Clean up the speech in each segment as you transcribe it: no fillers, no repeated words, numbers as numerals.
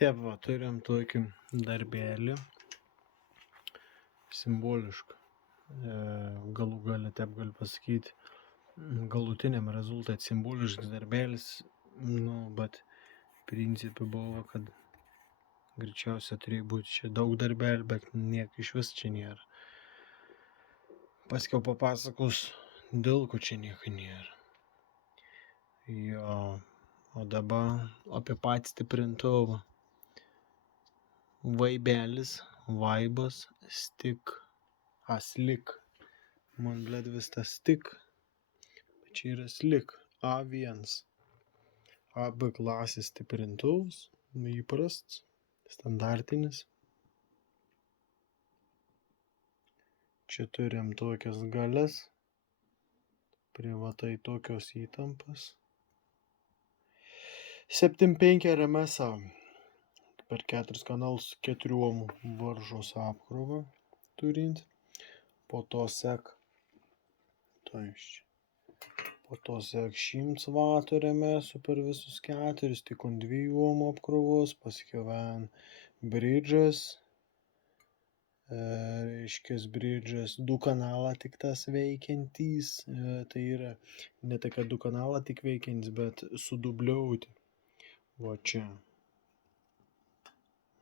Taip va, turim tokį darbelį, simbolišką. Galų gale, taip galiu pasakyti, galutiniam rezultat simboliškas darbelis, bet principai buvo, kad greičiausiai turėjo būti čia daug darbelių, bet nieko iš vis čia nėra. Paskiau papasakos, dėl ko čia nieko nėra. Jo, o dabar apie patį stiprintuvą. Vaibelis, vaibas, stik, slik. Man blėd vis tas stik, bet čia yra slik, A1. AB klasės stiprintuvas, įprasts, standartinis. Čia turim tokias galias, privatai tokios įtampas. 7,5 RMS per 4 kanalus 4 ohmų varžos apkrovą turint. Po to sek 100 vatų RMS per visus 4, tik ant 2 ohmų apkrovos, paskiau bridžas, bridžas 2 kanalą tik tas veikiantys, tai yra ne tai, kad 2 kanalą tik veikiantys, bet sudubliuoti. Va čia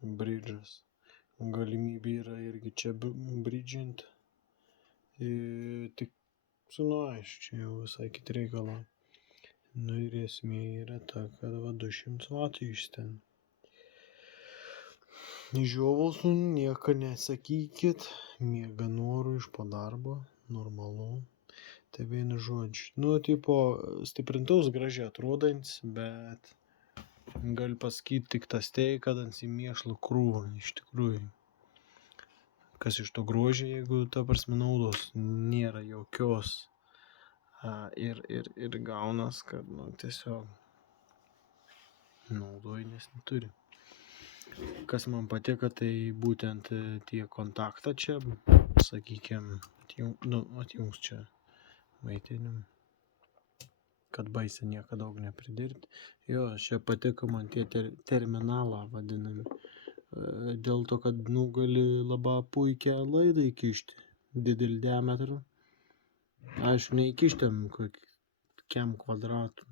bridžas. Galimybė yra irgi čia bridžinti. Tik čia jau visai kiti reikalai. Ir esmė yra ta, kad 200 vatų iš ten. Žiovulsų nieko nesakykit, miega norų iš po darbo, normalu. Tai vieni žodžiai. Stiprintuvas gražiai atrodantis, bet galiu pasakyti tik tas tai, kad ant mėšlo krūva, iš tikrųjų. Kas iš to grožio, jeigu ta prasme naudos nėra jokios. Ir gaunas, kad tiesiog naudoji, nes neturi. Kas man patiko, tai būtent tie kontaktą čia, sakykime, atjungs čia maitinimą, kad baisiai nieko daug nepridirbti. Jo, čia patiko man tie terminalą vadinami. Dėl to, kad gali labai puikią laidą įkišti, didelį diametrą. Aišku, neįkištėm kokiam kvadratų,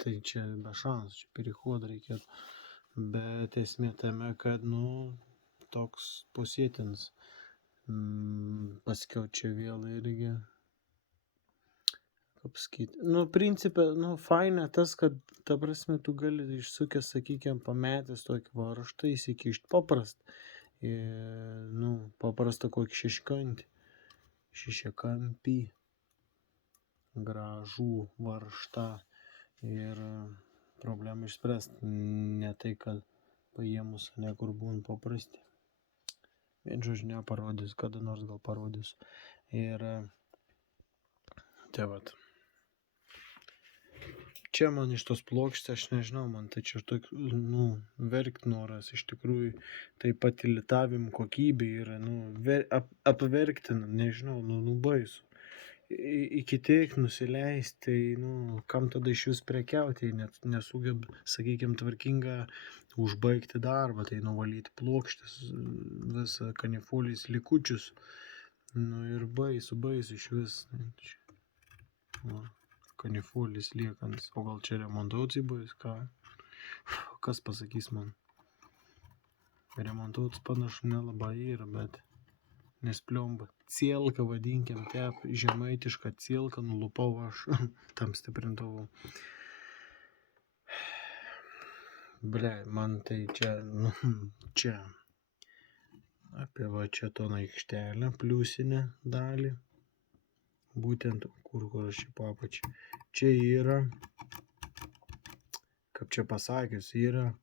tai čia be šansų, čia perichodą reikėtų. Bet esmė tame, kad, toks pusėtinis. Paskiau čia vėl irgi, kaip pasakyti, principė, faina tas, kad, ta prasme, tu gali išsukęs, sakykime, pametęs tokį varžtą įsikišti paprastą. Paprastą kokį šešiakampį gražų varžtą ir problemą išspręsti. Ne tai, kad paėmus, kur būn paprasti. Vien žodžiu neparodys, kada nors gal parodys. Ir tai vat. Čia man iš tos plokštės, aš nežinau, man tai čia toks, verkt noras, iš tikrųjų, taip pat ilitavimo kokybė yra, apverktina, nežinau, baisu. Iki tiek nusileisti, tai, kam tada iš jūs prekiauti, nesugeb, sakykime, tvarkingą užbaigti darbą, tai nuvalyti plokštės, visą kanifolės likučius, ir baisu iš vis. Kanifolės liekans, o gal čia remontuotis bus, ką? Kas pasakys man? Remontuotis panašu nelabai yra, bet nespliomba. Cielką vadinkim, žemaitišką cielką nulupau aš tam stiprintuvau. Man tai čia apie čia toną aikštelę, pliusinę dalį. Būtent, kur aš čia papačiu. Čia yra, kaip čia pasakius, yra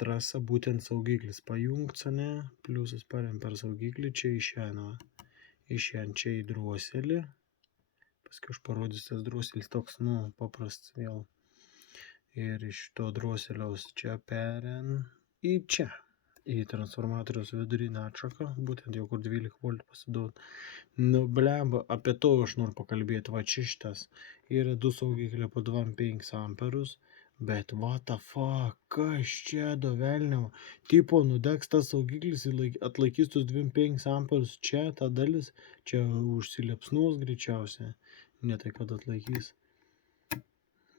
trasa, būtent saugiklis. Pajungts, pliusas parem per saugiklį, čia išen čia į droselį. Paskui aš parodysiu tas droselis toks, paprastas vėl. Ir iš to droseliaus čia peren, į čia, į transformatoriaus vidurinę atšaką, būtent jau kur 12 voltų pasiduot. Nu, blemba, apie to aš noriu pakalbėti, va čia šitas. Yra du saugikliai po 2,5 amperus, bet what the fuck, kas čia do velnio? Tipo, nudegs tas saugiklis ir atlaikys tus 2,5 amperus, čia ta dalis, čia užsiliepsnuos greičiausiai, ne tai kad atlaikys.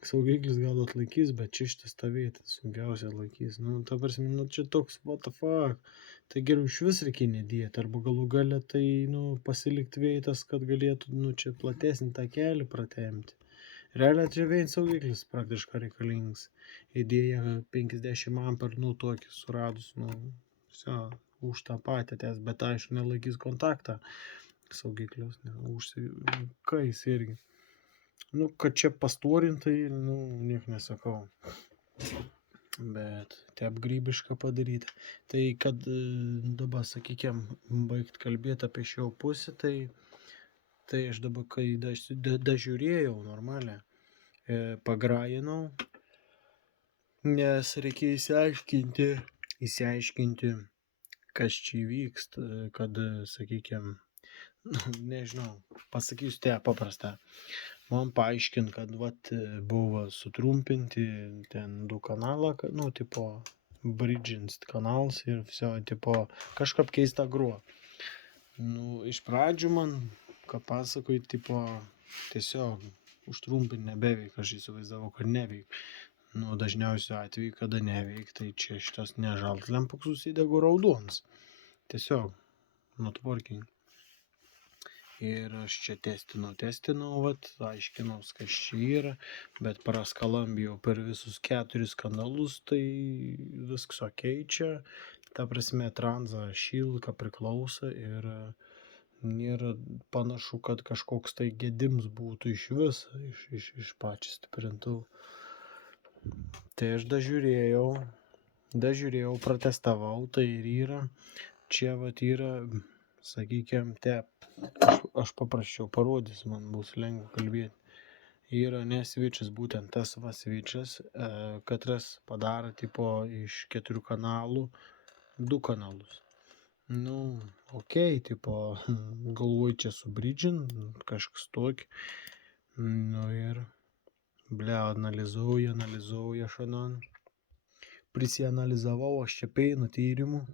Saugiklis gal atlaikys, bet čia šitas stovėtas sunkiausiai atlaikys. Nu, ta prasme, nu čia toks, what the fuck. Tai geriau iš vis reikia nedėti, arba galų gale tai, nu, pasilikti veitas, kad galėtų, nu, čia platesnį tą kelią pratempti. Realiai čia vien saugiklis praktiškai reikalingas. Idėja 50 amperų, nu, tokį suradus, nu, viso, už tą patį ties, bet aišku, nelaikys kontaktą saugiklius, ne, kais irgi. Nu, kad čia pastorintai, nu, niek nesakau. Bet taip grybiška padaryta. Tai kad dabar, sakykime, baigt kalbėti apie šio pusę, tai aš dabar, kai dažiūrėjau normaliai, pagrajinau, nes reikia įsiaiškinti, kas čia vyksta, kad, sakykime, nežinau, pasakysiu te paprastą. Man paaiškint, kad vat buvo sutrumpinti ten 2 kanalą, nu, tipo, bridžins kanals ir viso, tipo, kažkaip keista gruo. Nu, iš pradžių man, ką pasakoj, tipo, tiesiog užtrumpinti nebeveik, aš įsivaizdavau, kad neveik. Nu, dažniausiu atveju, kada neveik, tai čia šitas nežalt lempuk susidegu raudons. Tiesiog, nutvarking. Ir aš čia testinau, vat, aiškinaus, kas čia yra, bet praskalambijau per visus 4 kanalus, tai viskas okei čia, ta prasme, tranza šilka priklauso ir nėra panašu, kad kažkoks tai gedims būtų iš vis, iš pačių stiprintuvų. Tai aš dažiūrėjau, pratestavau, tai ir yra, čia vat yra, sakykime, aš paprasčiau parodysiu, man bus lengva kalbėti. Yra ne svičas, būtent tas va svičas, katras padaro tipo iš 4 kanalų 2 kanalus. Nu, okei, tipo, galvoju čia subridžin, kažkas tokį. Nu ir, analizuoju aš anon. Prisianalizavau, aš čia peinu tyrimų.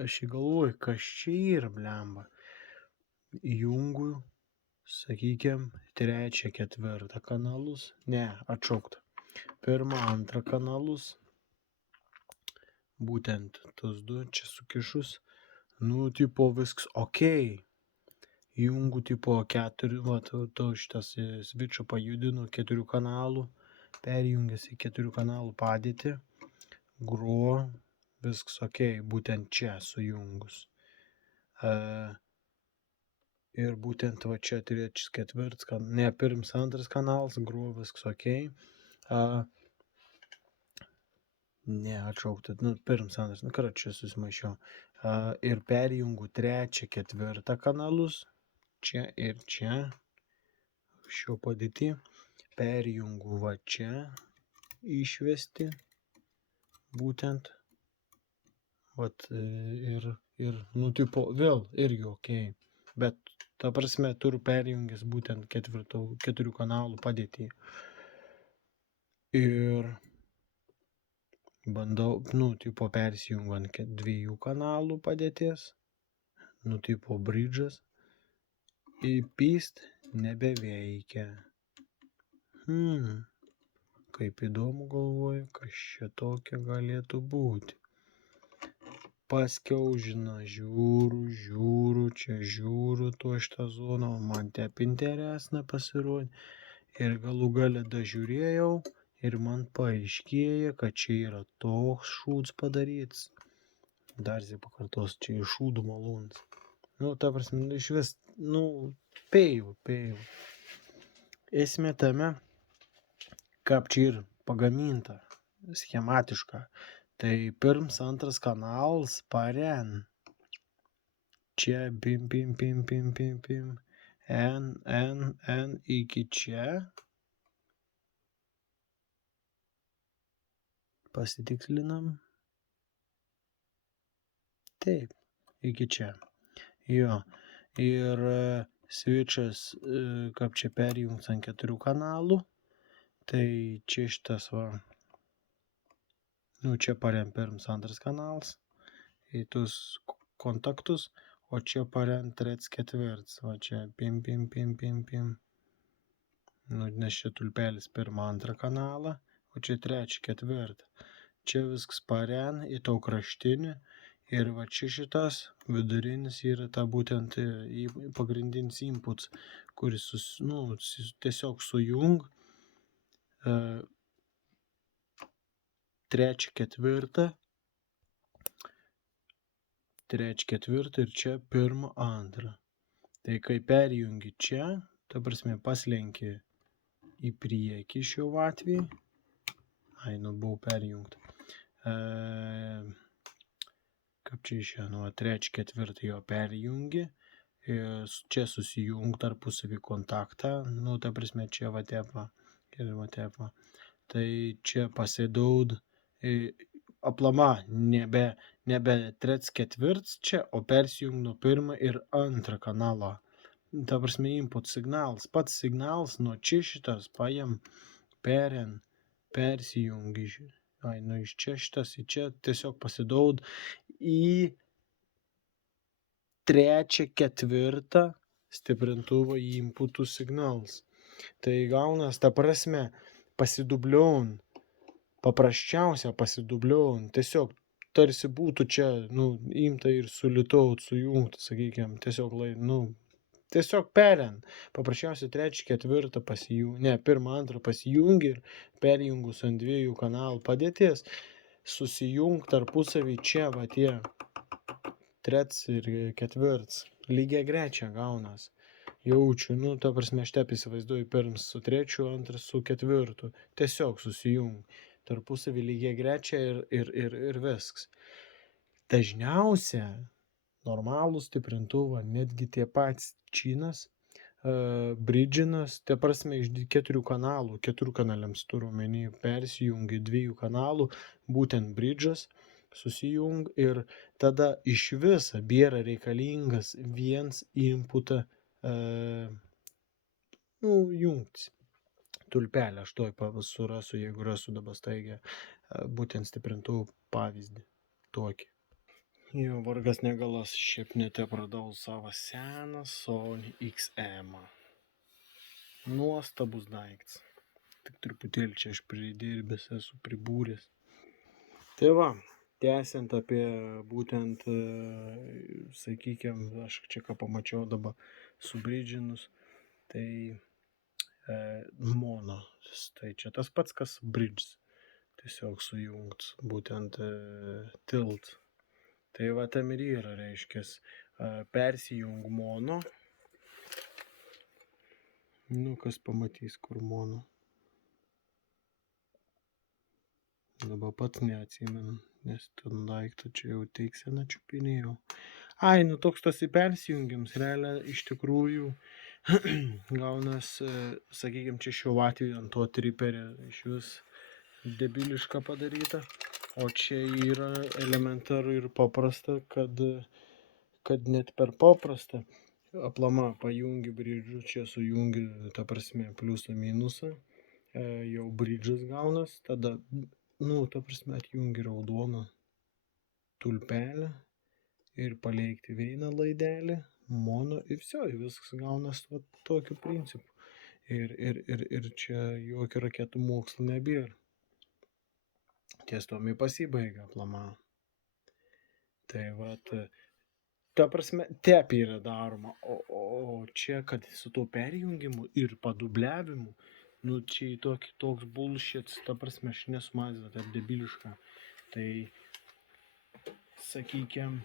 Aš galvoju, kas čia yra, blemba. Įjungiu, sakykime, 3, 4 kanalus, ne, atšaukta. 1, 2 kanalus, būtent tos 2 čia sukišus, nu, tipo, viskas okei. Įjungiu, tipo, 4, va, to šitas svičą pajudinu 4 kanalų, perjungęs į 4 kanalų padėtį, gruo, viskas okei, būtent čia sujungus. Ir būtent va čia 3, 4, ne, 1, 2 kanalas, gruo, viskas okei. Ne, atšaukta, nu, 1, 2, nu, čia susimaišiau. Ir perjungu 3, 4 kanalus, čia ir čia, šio padėtį. Perjungu va čia, išvesti, būtent. Vat ir, nu, tipo, vėl irgi okei. Bet, ta prasme, turiu perjungęs būtent 4 kanalų padėtį. Ir bandau, nu, tipo, persijungu ant 2 kanalų padėties. Nu, tipo, bridžas. Įpyst nebeveikia. Kaip įdomu, galvoju, kas čia tokia galėtų būti. Paskiau, žiūriu, čia žiūriu to šitą zoną, man taip interesna pasirodė. Ir galų gale dažiūrėjau ir man paaiškėja, kad čia yra toks šūds padarytas. Dar pakartosiu, čia iš šūdų malūnas. Nu, ta prasme, iš vis, nu, pėjau. Esmė tame, kaip čia ir pagaminta, schematiška. Tai 1, 2 kanalas paren. Čia pim. N iki čia. Pasitikslinam. Taip, iki čia. Jo. Ir switchas, kaip čia perjungs ant 4 kanalų. Tai čia šitas va. Nu, čia pirms antras kanalas. Į tuos kontaktus. O čia trets ketvirts. Va čia pim. Nu, nes čia tulpelis pirmą antrą kanalą. O čia trečią ketvirtą. Čia viskas į to kraštinį. Ir va čia šitas vidurinis yra ta būtent pagrindinis inputs, kuris tiesiog sujung trečią ketvirtą ir čia pirmą antrą. Tai kai perjungi čia, ta prasme paslenki į priekį šiuo atveju. Buvau perjungta. Kaip čia išėjo, trečią ketvirtą jo perjungi. Čia susijung tarpusavį kontaktą. Nu, ta prasme, čia va tepa. Ir va tepa. Tai čia pasidaud aplama nebe trets ketvirts čia, o persijung nuo pirmą ir antrą kanalą. Ta prasme, input signalas. Pats signalas nuo čia šitas paėm persijungi. Iš čia šitas į čia tiesiog pasidaud į trečią ketvirtą stiprintuvo inputų signalas. Tai gaunas, ta prasme, pasidubliaun. Paprasčiausia pasidubliaun. Tiesiog tarsi būtų čia, imta ir sulitaut, sujungta, sakykime, tiesiog perint. Paprasčiausiai trečią ketvirtą pirmą antrą pasijungi ir perjungus ant 2 kanalų padėties, susijung tarpusavį čia, va tie trets ir ketvirts. Lygiagrečia gaunas. Jaučiu, ta prasme, aš taip įsivaizduoju pirms su trečiu, antras su ketvirtu. Tiesiog susijung. Tarpusavį lygiagrečia ir viskas. Dažniausia normalų stiprintuvą, netgi tie patys činas, bridžinas, ta prasme, iš 4 kanalų, 4 kanaliams turiu omeny, persijungi 2 kanalų, būtent bridžas, susijung ir tada iš viso bėra reikalingas viens inputą jungtis. Tulpelę aš toj surasiu, jeigu rasiu dabar staigiai, būtent stiprintuvų pavyzdį tokį. Jo, vargas negalas, šiaip nete pradau savo seną Sony XM. Nuostabus daiktas. Tik truputėlį čia aš pridirbęs esu pribūręs. Tai va, tęsiant apie būtent, sakykime, aš čia ką pamačiau dabar subridžinus, tai mono. Tai čia tas pats, kas bridges. Tiesiog sujungt, būtent tilt. Tai va tam ir yra, reiškės, persijung mono. Kas pamatys, kur mono. Dabar pats neatsimenu, nes ten daiktą čia jau teiksena čiupinėjau. Toks tas persijungiams, realiai iš tikrųjų gaunas, sakykime, čia šiuo atveju ant to triperio iš vis debiliška padaryta. O čia yra elementaru ir paprasta, kad net per paprastą aplama pajungi bridžų, čia sujungi, ta prasme, pliusą minusą, jau bridžas gaunas, tada, ta prasme, atjungi raudoną tulpelę ir paleikti vieną laidelį, mono ir viskas gaunas tokiu principu. Ir čia jokių raketų mokslo nebėra. Ties tomi pasibaigia aplama. Tai vat, ta prasme, tep yra daroma, o čia, kad su tuo perjungimu ir padubliavimu, čia toks bullshit, ta prasme, aš nesumazinu, taip debiliška. Tai, sakykime,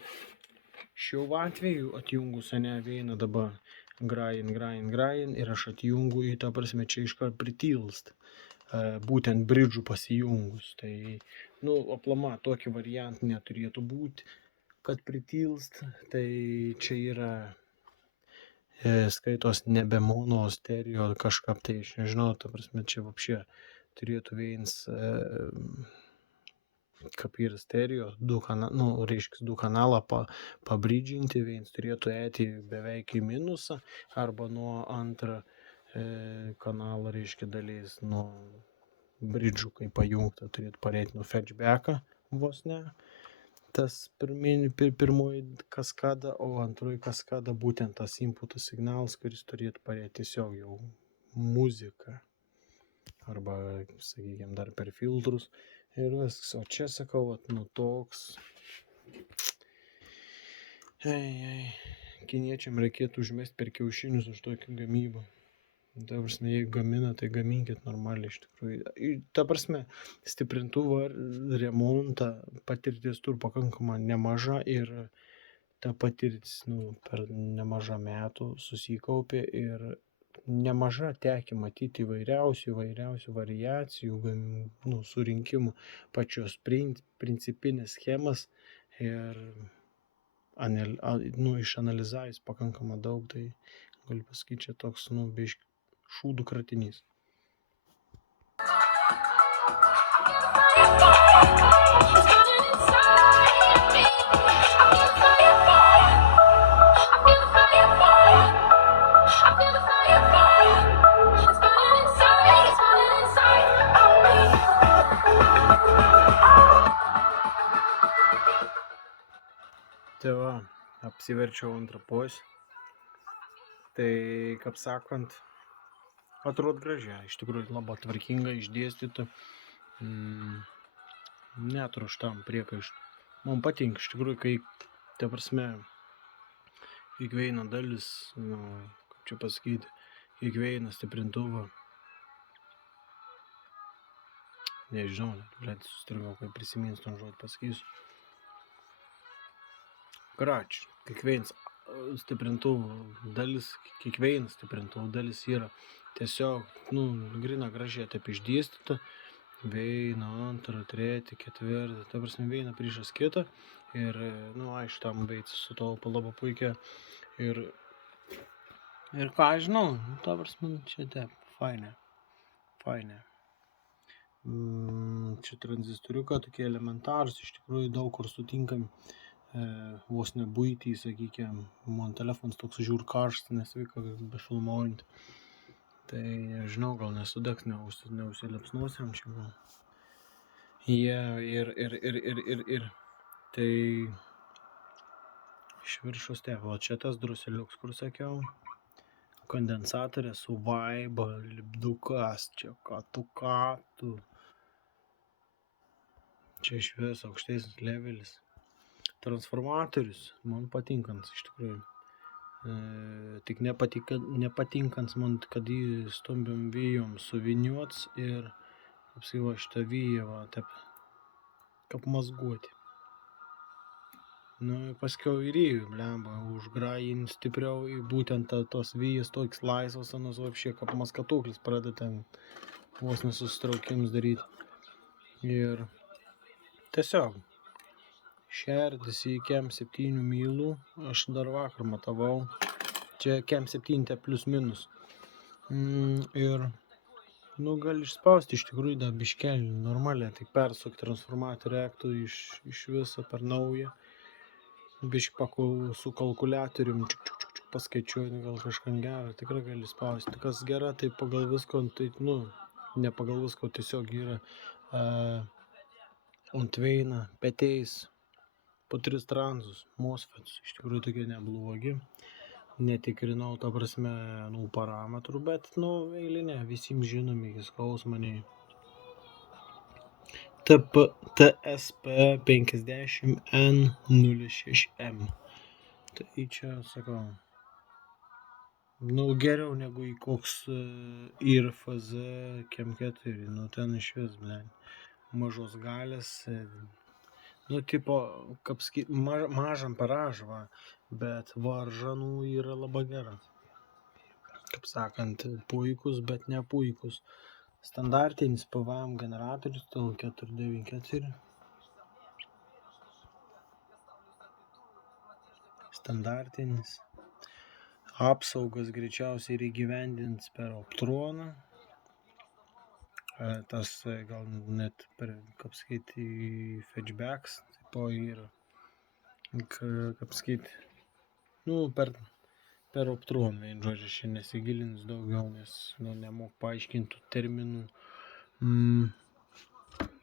šiuo atveju atjungus vieną dabar grind ir aš atjungu į, ta prasme, čia iškart pritilst. Būtent bridžų pasijungus. Tai, aplama, tokį variantą neturėtų būti, kad pritilst. Tai čia yra skaitos nebe mono, stereo kažkap, tai aš nežinau, ta prasme, čia vapšė turėtų vienas kaip yra stereo, du kanalą pabridžinti, vienas turėtų eiti beveik į minusą, arba nuo antrą kanalą, reiškia, dalies nuo bridžų, kai pajungta, turėtų pareiti nuo fetchbacką vos ne. Tas pirmoji kaskada, o antroji kaskada būtent tas inputo signalas, kuris turėtų pareiti tiesiog jau muzika. Arba, sakykime, dar per filtrus ir viskas. O čia, sakau, toks. Kiniečiam reikėtų užmesti per kiaušinius už tokią gamybą. Ta prasme, jeigu gamina, tai gaminkit normaliai iš tikrųjų. Ta prasme, stiprintuvo remontą patirtis tur pakankama nemaža ir ta patirtis per nemažą metų susikaupė ir nemaža tekę matyti įvairiausių variacijų, surinkimų pačios principinės schemas ir išanalizavęs pakankamą daug, tai galiu pasakyti, čia toks, biškį šūdų kratinys. Tai va, apsiverčiau antrą pusę. Tai, kaip sakant, atrodo gražiai, iš tikrųjų labai tvarkinga, išdėstyta, netruštam priekaištų. Man patinka, iš tikrųjų, kai, ta prasme, kiekviena dalis, kaip čia pasakyti, kiekviena stiprintuvą, nežinau, susitringau, kai prisiminsiu tą žodį pasakysiu. Krač, kiekvienas stiprintuvų dalis yra tiesiog, grina gražiai taip išdėstyta, vieną, antrą, trečią, ketvirtą, ta prasme, vieną priešas kitą ir, aišku, tam veicis sutalpa labai puikiai ir ką žinau, ta prasme, čia taip, fainė. Čia tranzistoriuką tokie elementarus, iš tikrųjų daug kur sutinkam, vos ne buitį, sakykime, man telefonas toks žiūr karštas, nesveika befilmuojant. Tai nežinau, gal nesudegs, neužsilepsnuosiam čia gal. Ir tai iš viršus teko, čia tas druseliuks, kur sakiau, kondensatorė su vaiba, lipdukas, čia ką tu. Čia iš vis aukštesnis levelis. Transformatorius man patinkans iš tikrųjų. Tik nepatinkans man, kad jį stumbiam vėjom suviniuots ir apsiva šitą vyją taip kaip mazguoti. Paskiau ir blemba, užgrajin stipriau, būtent tos vyjas toks laisvas, apšė kaip maskatuklis pradeda ten vos nesusitraukimus daryti. Ir tiesiog šerdis į KEM 7 mylų, aš dar vakar matavau, čia KEM 7 plus minus. Ir, gali išspausti iš tikrųjų dar biškelį normaliai, tik persuk transformatorių aktų iš viso per naują, biškį su kalkuliatorium paskaičiuoti, gal kažką gerą, tikrai gali spausti. Kas gera, tai pagal visko, tai, ne pagal visko, tiesiog yra ant veina, peteis, po 3 tranzus, MOSFETs, iš tikrųjų tokie neblogi. Netikrinau, ta prasme, parametrų, bet, eilinė, visiems žinomi, skausmaniai. TSP 50N06M. Tai čia, sakau, geriau negu į koks IRFZ KEM 4, ten iš vis, mažos galės, tipo, kaip sakyti, mažam paražą, bet varža, yra labai gera. Kaip sakant, puikus, bet ne puikus. Standartinis PWM generatorius, TL494. Standartinis. Apsaugas greičiausiai įgyvendins per Optroną. Tas gal net per, kaip sakyti, fetchbacks, tipo yra, kaip sakyti, nu, per optron, vien žodžiu, čia nesigilins daugiau, nes, nu, nemok paaiškintų terminų.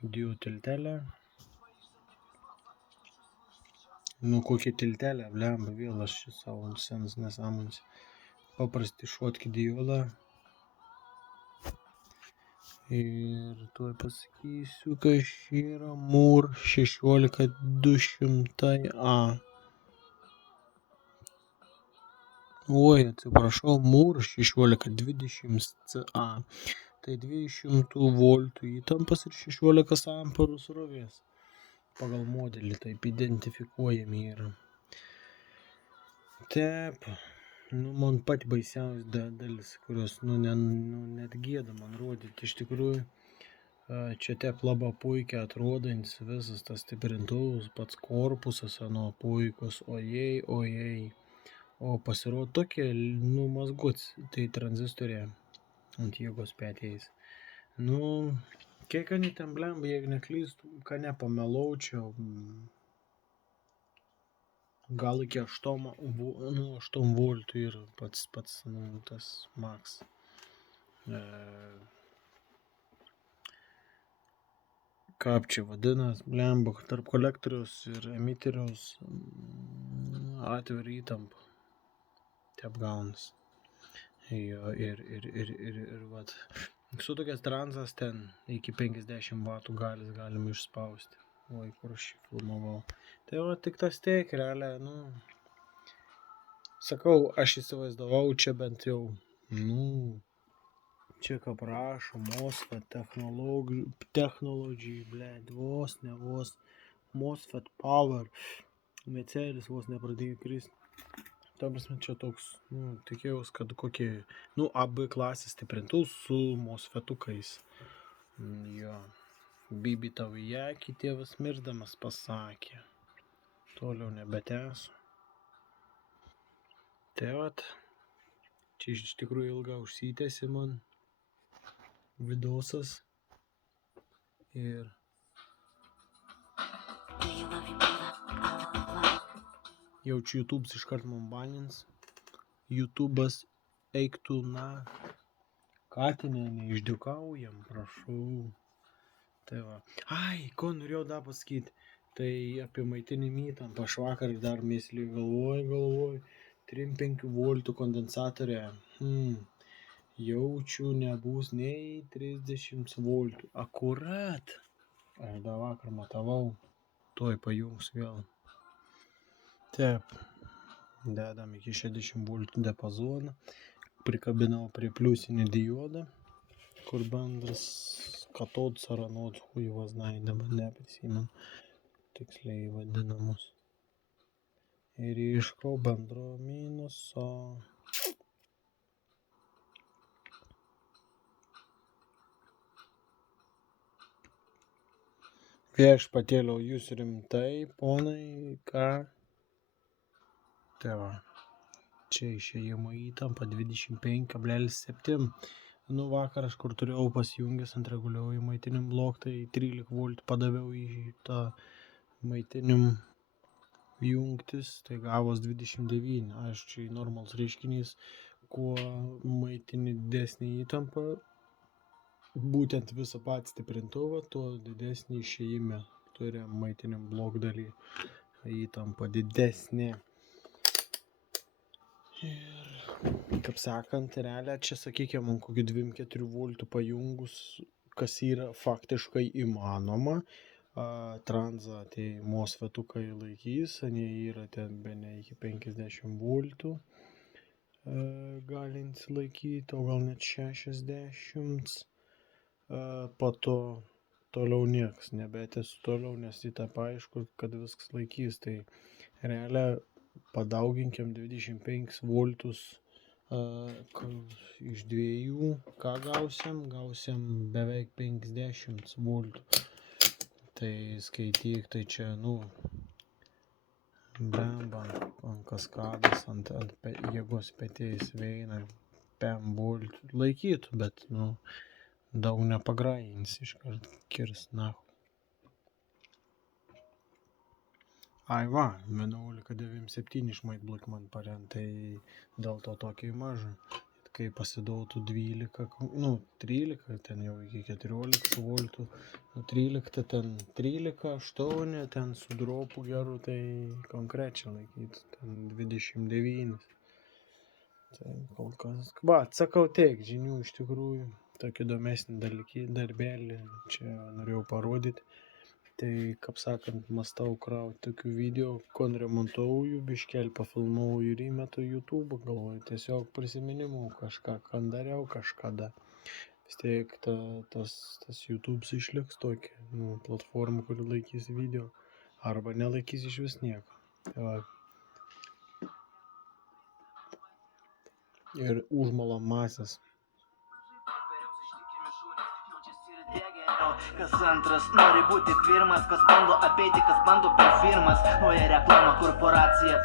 Dėjau tiltelę. Nu, kokia tiltelė, blemba, vėl aš čia savo senas nesąmonės. Paprasti šotki diodą. Ir tuoj pasakysiu, kas yra MUR 16200A. Oi, atsiprašau, MUR 1620CA. Tai 200 voltų įtampas ir 16 amperų srovės. Pagal modelį taip identifikuojami yra. Taip, nu, man pati baisiausia dalis, kurios, net gėda man rodyti. Iš tikrųjų, čia taip labai puikiai atrodantis visas tas stiprintuvas, pats korpusas, puikus, ojei. O pasirodo tokie, mazguts, tai tranzistorė ant jėgos petėjais. Nu, kiek ani ten blemba, jeigu neklystu, ką nepamelaučiau, gal iki 8 voltų ir pats, tas max. Kaip čia vadinas, blemba, tarp kolektoriaus ir emiteriaus atveria įtampą. Taip gaunas. Jo, ir vat. Su tokias transas ten iki 50 vatų galima išspausti. Oi, kur aš šį filmavau. Tai va, tik tas tiek, realiai, sakau, aš įsivaizdavau čia bent jau, čia ką prašo, MOSFET technology, blėd, vos, MOSFET power, mecelis vos nepradėjo kristi. Ta prasme, čia toks, tikėjaus, kad kokie, AB klasės stiprintuvai su MOSFETukais. Jo. Bibi tau į akį tėvas mirdamas pasakė. Toliau nebetęsiu. Tai vat, čia iš tikrųjų ilga užsitęsė man vidosas. Ir jaučiu, YouTube'as iškart man banins. YouTube'as eiktų, katinė, neišdiukaujam, prašau. Tai va. Ai, ko norėjau dar pasakyti. Tai apie maitinimą įtampą. Aš vakar dar mįsliai galvoju. 3-5 voltų kondensatorė. Jaučiu, nebus nei 30 voltų. Akurat. Aš dar vakar matavau. Tuoj pajungs vėl. Taip. Dedam iki 60 voltų diapazoną. Prikabinau prie pliusinį diodą, kur bendras katodas ar anodas, huivas, dabar neprisimenu tiksliai vadinamus. Ir ieškau bendro minuso. Viešpatėliau, jūs rimtai, ponai, ką? Tai va, čia išėjimo įtampa 25,7. Vakar aš kur turėjau pasijungęs ant reguliuojų maitinim blok, tai 13 voltų padaviau į tą maitinim jungtis, tai gavos 29. Aišku, čia normalus reiškinys, kuo maitini didesnį įtampą, būtent visą patį stiprintuvą, tuo didesnį išėjime turi maitinim blok daly įtampa didesnė. Ir, kaip sakant, realiai čia, sakykime, man kokį 2-4 voltų pajungus, kas yra faktiškai įmanoma. Tranzą, tai MOSFETukai laikys, jie yra ten bene iki 50 voltų galinti laikyti, o gal net 60. Po to toliau nieks, nebetęsiu toliau, nes į tą paaišku, kad viskas laikys. Tai realiai padauginkim 25 voltus iš 2, ką gausim beveik 50 voltų. Tai skaityk, tai čia, blemba, ant kaskadas, ant jėgos petėjais veina 5 voltų laikytų, bet, daug nepagrajinsi, iškart kirs nahu. Ai va, 11,97 išmaitblok man parem, tai dėl to tokiai maža. Kai pasidautų 12, nu 13, ten jau iki 14 voltų, nu 13, ten 13, 8, ten su dropu geru, tai konkrečiai laikytų, ten 29. Tai kol kas, va, atsakau tiek žinių iš tikrųjų, tokį įdomesnį darbelį čia norėjau parodyti. Tai, kaip sakant, mąstau krauti tokių video, kon remontuoju, biškelį pafilmuoju ir įmetu į YouTube, galvoju, tiesiog prisiminimų kažką, ką dariau kažkada. Vis tiek tas YouTube'as išliks tokia, nu, platforma, kuri laikys video, arba nelaikys iš vis nieko. Tai va. Ir užmala masės. Kas antras nori būti pirmas, kas bando apeiti, kas bando per firmas, nauja reklama korporacija.